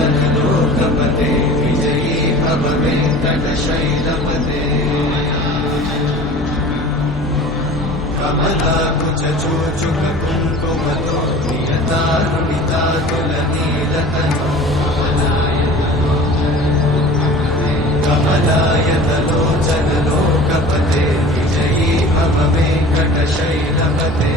कमलायतलोचनलोकपते विजयी भव वेङ्कटशैलपते कमलाकुचूचुककुङ्कुमतो नियतारुणितातुलनीलतनो कमलायतलोचनलोकपते विजयी भव वेङ्कटशैलपते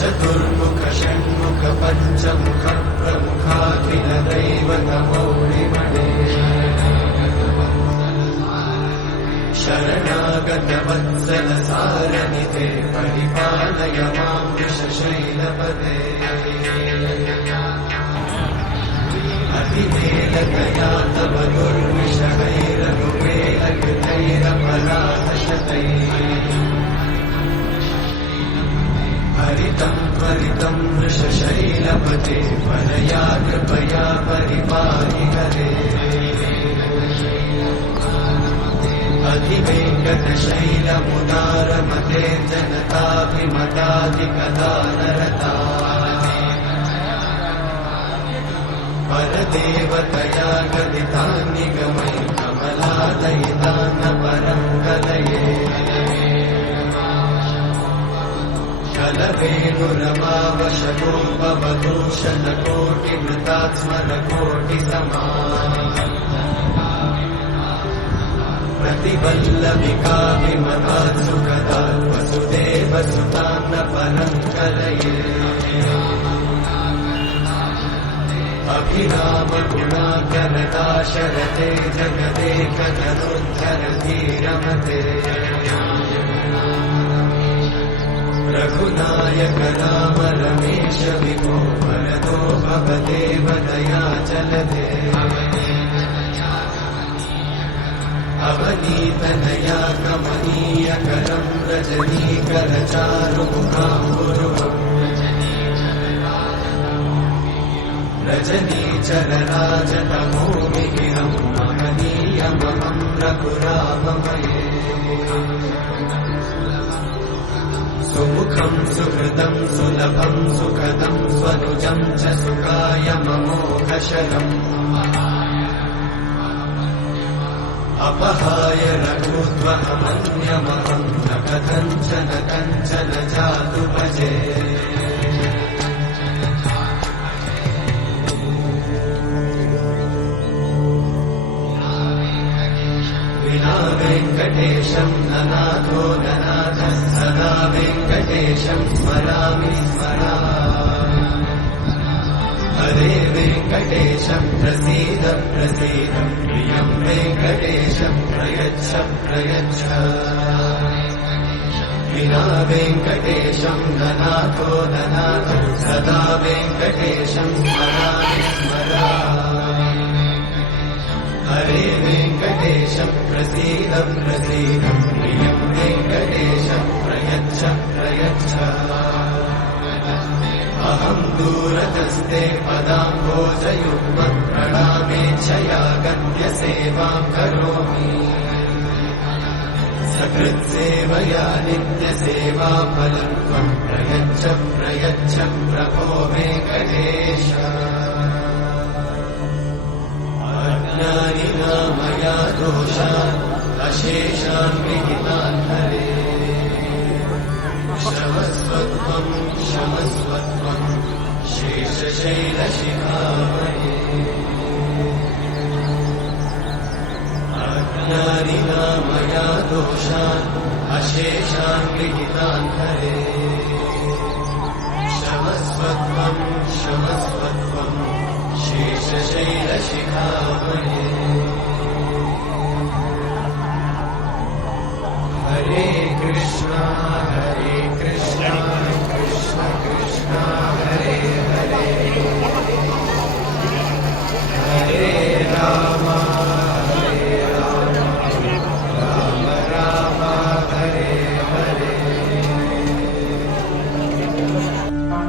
चतुर्मुख षण्मुख पञ्चमुख प्रमुखाखिल दैवतमौलिमणे शरणागत वत्सल सारनिधे परिपालय मां वृषशैलपते अतिवेलकया तव दुर्विषहैरनुवेलकृतैरपराधशतैः हरितं त्वरितं वृषशैलपते परया कृपया परिपाहि हरे अधिवेङ्कटशैलमुदारमते जनताभिमताधिकदानरता परदेवतया गदितान्निगमै कमलादयितान्न परं कलये कलवेणुरमावशकोपवधूषणकोटिमृतात्स्मरकोटिसमा प्रतिवल्लभिकाभिमतात् सुखदात् वसुदेवसुतान्न परं कलये अभिरामगुणाकरदाशरथे जगदेकधनुर्धरधीरमते रघुनायक राम रमेश विभो वरदो भवदेव दयाचलते अवनीतनया कमनीयकरं रजनीकरचारुमुखाम्बुरुहम् रजनीचरराजतमोमिहिरं महनीयमहं रघुराममये सुमुखं सुहृदं सुलभं सुखदं स्वनुजं च सुखायममोघशरम् अपहाय रघुत्वमन्यमहं न कथञ्चन कञ्चन जातु भजे विना वेङ्कटेशं ननाथो ननाथः सदा वेङ्कटेशं स्मरामि स्मरामि हरे वेङ्कटेशं प्रसीद प्रसीद प्रियं वेङ्कटेशं प्रयच्छ प्रयच्छ विना वेङ्कटेशं ननाथो ननाथः सदा वेङ्कटेशं स्मरामि स्मरामि हरे वेङ्कटेशं प्रसीद प्रसीद प्रियं वेङ्कटेशं प्रयच्छ प्रयच्छ अहं दूरतस्ते पदाम्भोजयुग्मं प्रणामेच्छया गम्यसेवां करोमि सकृत्सेवया नित्यसेवाफलं त्वं प्रयच्छ प्रयच्छ प्रभो वेङ्कटेश अज्ञानिना मया दोषान् अशेषान् विहितान् हरे क्षमस्वत्वं क्षमस्वत्वं शेषशैलशिखामणे अज्ञानिना मया दोषान् अशेषान् विहितान् हरे क्षमस्वत्वं क्षमस्वत्वं शेषशैलशिखामणे हरे कृष्णा कृष्ण कृष्ण हरे हरे हरे राम राम राम हरे हरे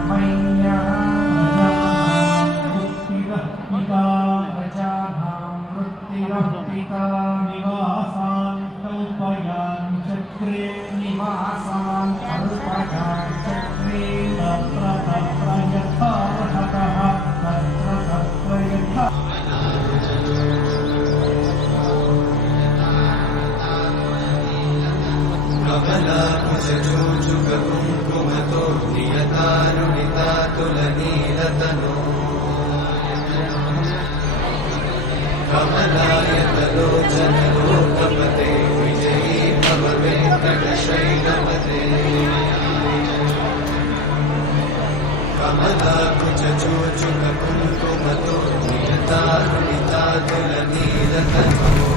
मैया कल्पिता प्रजानां वृत्तिरर्पिता निवासान् कल्पयान् चक्रे निवासान् कल्पयान् चक्रे तत्र तत्र यथा ततः तत्र तत्र यथा कमलाकुचूचुककुङ्कुमतो नियतारुणितातुलनीलतनो कमलायतलोचनलोकपते विजयी भव वेङ्कटशैलपते कमलाकुचूचुककुङ्कुमतो नियतारुणितातुलनीलतनो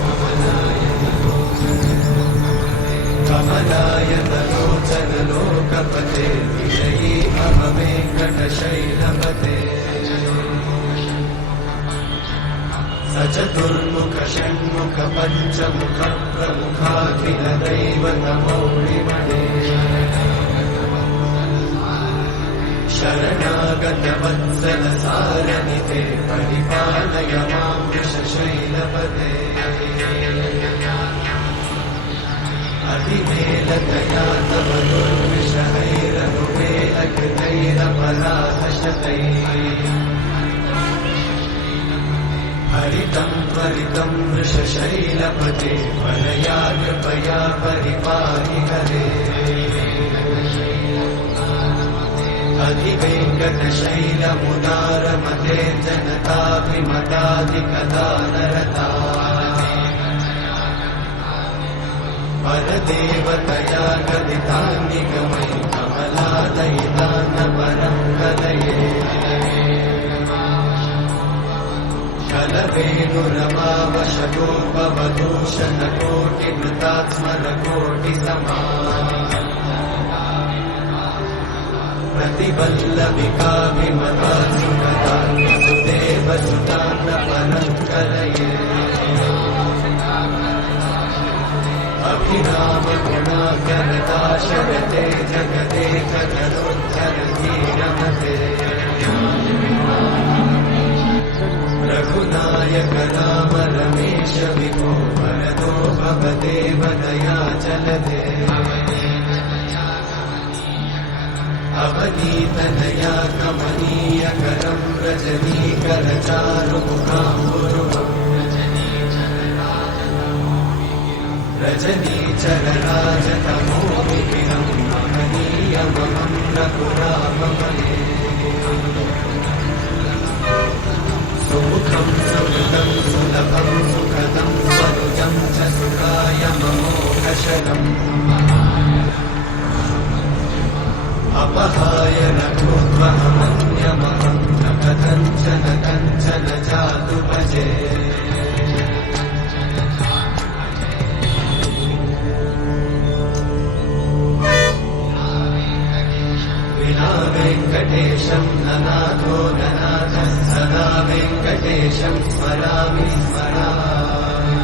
कमलायतलोचनलोकपते विजयी भव वेङ्कटशैलपते स चतुर्मुख षण्मुख पञ्चमुख प्रमुखाखिल दैवतमौलिमणे शरणागत वत्सल सारनिते परिपालय मां वृषशैलपते अधिमेलतया तव दुर्विषहैरनुमेलकृतैरपराधशतैः हरितं त्वरितं वृषशैलपते वरया कृपया परिपाहि हरे अधिवेङ्कटशैलमुदारमते जनताभिमताधिकदानरता परदेवतया गदितान्निगमयि कमलादयितान्न परं कलये कलवेणुरमावशतोपवदूषणकोटिमृतात्स्मरकोटिसमानि प्रतिबल्लविकाभिमतासुगतान्देवसुतान्न परं कलये अभिराम गुणाकरदाशरते जगदेकधरोद्धरधीरमते रघुनायक राम रमेश विभो वरदो भवदेव दयाचलते अवनीतनया कमनीयकरं रजनीकरचारुमुखाम्बुरुहम् रजनीचरराजतमोविहिरं महनीयमहं रघुराममले सुमुखं सुहृदं सुलभं सुखदं स्वनुजं च सुखायममोघशरम् अपहाय रघोद्वहमन्यमहं न कथञ्चन कञ्चन जातु भजे वेङ्कटेशं ननाथो ननाथः सदा वेङ्कटेशं स्मरामि स्मरामि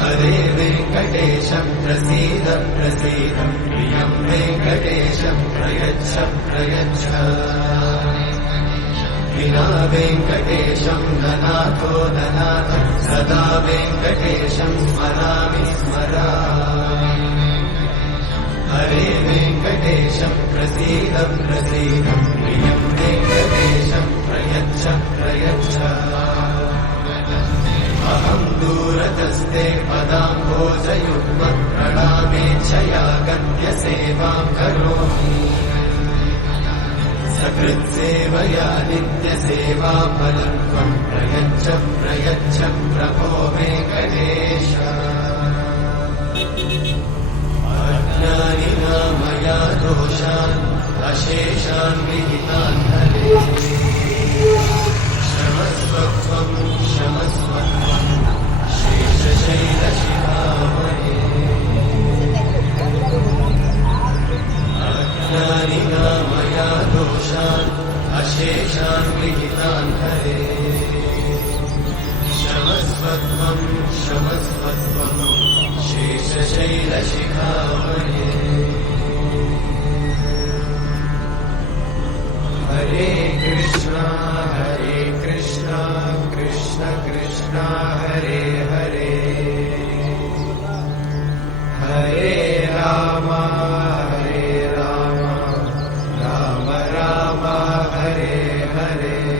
हरे वेङ्कटेशं प्रसीद प्रसीद प्रियं वेङ्कटेशं प्रयच्छ प्रयच्छ विना वेङ्कटेशं ननाथो ननाथः सदा वेङ्कटेशं स्मरामि स्मरामि हरे वेङ्कटेशं प्रसीद प्रसीद प्रियं वेङ्कटेशं प्रयच्छ प्रयच्छ अहं दूरतस्ते पदाम्भोजयुग्मं प्रणामेच्छया गद्यसेवां करोमि सकृत्सेवया नित्यसेवाफलं त्वं प्रयच्छ प्रयच्छ प्रभो वेङ्कटेश अज्ञानिना मया दोषान् अशेषान् विहितान् हरे क्षमस्वत्वं क्षमस्वत्वं शेषशैलशिखामणे अज्ञानिना मया दोषान् अशेषान् विहितान् हरे क्षमस्वत्वं क्षमस्वत्वं शेषशैलशिखामणे करे